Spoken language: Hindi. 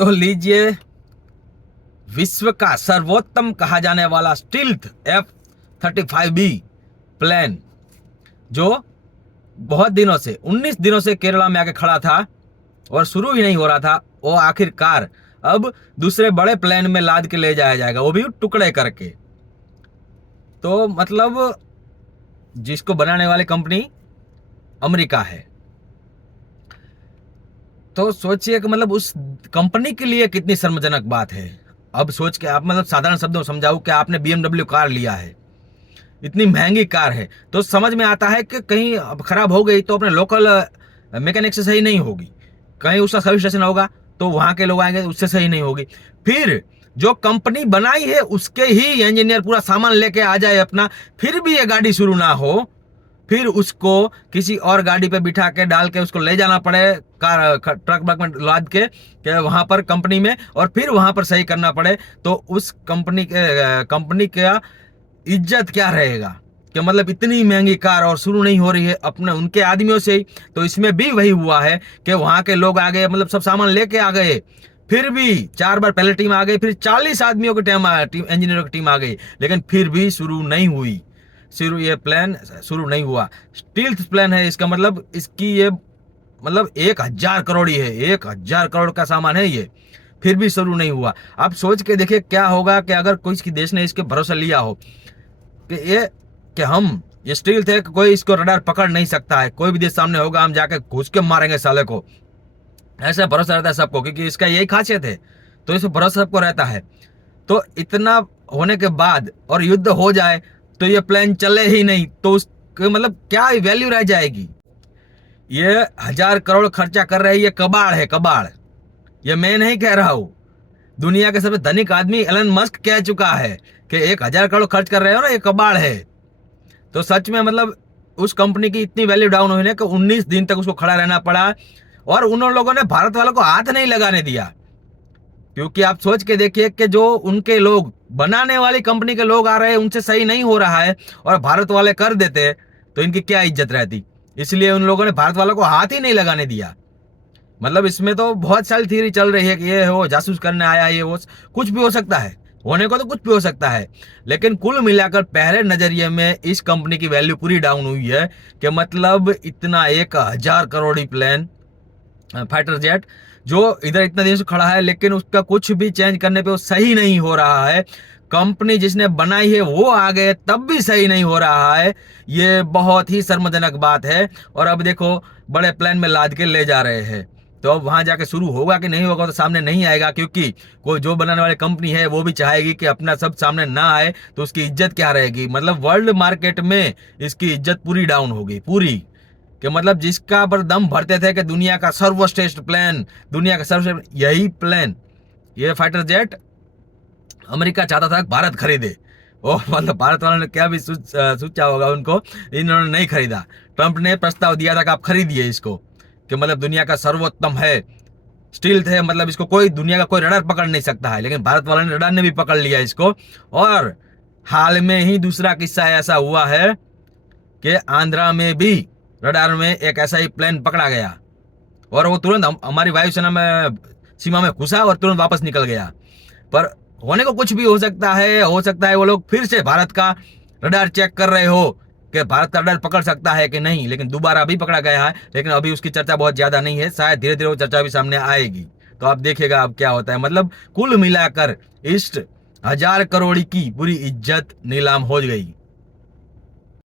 तो लीजिए, विश्व का सर्वोत्तम कहा जाने वाला स्टील्थ F-35B प्लेन, जो बहुत दिनों से 19 दिनों से केरला में आके खड़ा था और शुरू ही नहीं हो रहा था, वो आखिरकार अब दूसरे बड़े प्लेन में लाद के ले जाया जाएगा, वो भी टुकड़े करके। तो मतलब जिसको बनाने वाली कंपनी अमेरिका है। तो सोचिए कि मतलब उस कंपनी के लिए कितनी शर्मजनक बात है। अब सोच के आप मतलब साधारण शब्दों में समझाऊं कि आपने BMW कार लिया है, इतनी महंगी कार है, तो समझ में आता है कि कहीं अब खराब हो गई तो अपने लोकल मैकेनिक से सही नहीं होगी, कहीं उसका सर्विस स्टेशन होगा तो वहां के लोग आएंगे, उससे सही नहीं होगी। फिर जो कंपनी बनाई है उसके ही इंजीनियर पूरा सामान लेके आ जाए अपना, फिर भी ये गाड़ी शुरू ना हो, फिर उसको किसी और गाड़ी पे बिठा के डाल के उसको ले जाना पड़े कार ट्रक ब्रक में लाद के वहां पर कंपनी में, और फिर वहां पर सही करना पड़े, तो उस कंपनी का इज्जत क्या रहेगा। कि मतलब इतनी महंगी कार और शुरू नहीं हो रही है अपने उनके आदमियों से ही। तो इसमें भी वही हुआ है कि वहां के लोग आ गए, मतलब सब सामान लेके आ गए, फिर भी 4 बार पहले टीम आ गई, फिर 40 आदमियों की टीम इंजीनियरों की टीम आ गई, लेकिन फिर भी शुरू नहीं हुई, ये प्लान शुरू नहीं हुआ। स्टील्थ प्लान है, इसका मतलब इसकी ये मतलब 1000 करोड़ है, 1000 करोड़ का सामान है ये, फिर भी शुरू नहीं हुआ। आप सोच के देखिए क्या होगा कि अगर कोई देश ने इसके भरोसा लिया हो कि हम ये स्टील थे, कोई इसको रडार पकड़ नहीं सकता है, कोई भी देश सामने होगा हम जाके घुस के मारेंगे साले को, ऐसा भरोसा रहता है सबको, क्योंकि इसका यही खासियत है, तो इस भरोसा सबको रहता है। तो इतना होने के बाद और युद्ध हो जाए तो ये प्लेन चले ही नहीं, तो उसके मतलब क्या वैल्यू रह जाएगी। ये 1000 करोड़ खर्चा कर रहे हैं, ये कबाड़ है, कबाड़। ये मैं नहीं कह रहा हूं, दुनिया के सबसे धनिक आदमी एलन मस्क कह चुका है कि 1000 करोड़ खर्च कर रहे हो ना, ये कबाड़ है। तो सच में मतलब उस कंपनी की इतनी वैल्यू डाउन हुई ना कि 19 दिन तक उसको खड़ा रहना पड़ा, और उन लोगों ने भारत वालों को हाथ नहीं लगाने दिया। क्योंकि आप सोच के देखिए कि जो उनके लोग बनाने वाली कंपनी के लोग आ रहे हैं, उनसे सही नहीं हो रहा है, और भारत वाले कर देते तो इनकी क्या इज्जत रहती। इसलिए उन लोगों ने भारत वालों को हाथ ही नहीं लगाने दिया। मतलब इसमें तो बहुत सारी थ्योरी चल रही है कि ये हो जासूस करने आया, ये वो कुछ भी हो सकता है, होने को तो कुछ भी हो सकता है। लेकिन कुल मिलाकर पहले नजरिए में इस कंपनी की वैल्यू पूरी डाउन हुई है कि मतलब इतना 1000 करोड़ी प्लेन फाइटर जेट जो इधर इतना दिन से खड़ा है, लेकिन उसका कुछ भी चेंज करने पे वो सही नहीं हो रहा है। कंपनी जिसने बनाई है वो आ गए तब भी सही नहीं हो रहा है। ये बहुत ही शर्मजनक बात है। और अब देखो बड़े प्लान में लाद के ले जा रहे हैं, तो अब वहां जाके शुरू होगा कि नहीं होगा तो सामने नहीं आएगा, क्योंकि कोई जो बनाने वाली कंपनी है वो भी चाहेगी कि अपना सब सामने ना आए, तो उसकी इज्जत क्या रहेगी। मतलब वर्ल्ड मार्केट में इसकी इज्जत पूरी डाउन होगी, पूरी। कि मतलब जिसका पर दम भरते थे कि दुनिया का सर्वश्रेष्ठ प्लेन, दुनिया का सर्वश्रेष्ठ यही प्लेन, ये फाइटर जेट अमेरिका चाहता था भारत खरीदे। ओ मतलब भारत वालों ने क्या भी सोचा होगा उनको, इन्होंने नहीं खरीदा। ट्रंप ने प्रस्ताव दिया था कि आप खरीदिए इसको, कि मतलब दुनिया का सर्वोत्तम है, स्टील थे, मतलब इसको कोई दुनिया का कोई रडार पकड़ नहीं सकता है। लेकिन भारत वालों ने रडार ने भी पकड़ लिया इसको। और हाल में ही दूसरा किस्सा ऐसा हुआ है कि आंध्रा में भी रडार में एक ऐसा ही प्लेन पकड़ा गया, और वो तुरंत हमारी वायुसेना में सीमा में घुसा और तुरंत वापस निकल गया। पर होने को कुछ भी हो सकता है वो लोग फिर से भारत का रडार चेक कर रहे हो कि भारत का रडार पकड़ सकता है कि नहीं। लेकिन दोबारा भी पकड़ा गया है, लेकिन अभी उसकी चर्चा बहुत ज्यादा नहीं है, शायद धीरे धीरे वो चर्चा भी सामने आएगी। तो आप देखिएगा अब क्या होता है। मतलब कुल मिलाकर इस 1000 करोड़ की पूरी इज्जत नीलाम हो गई।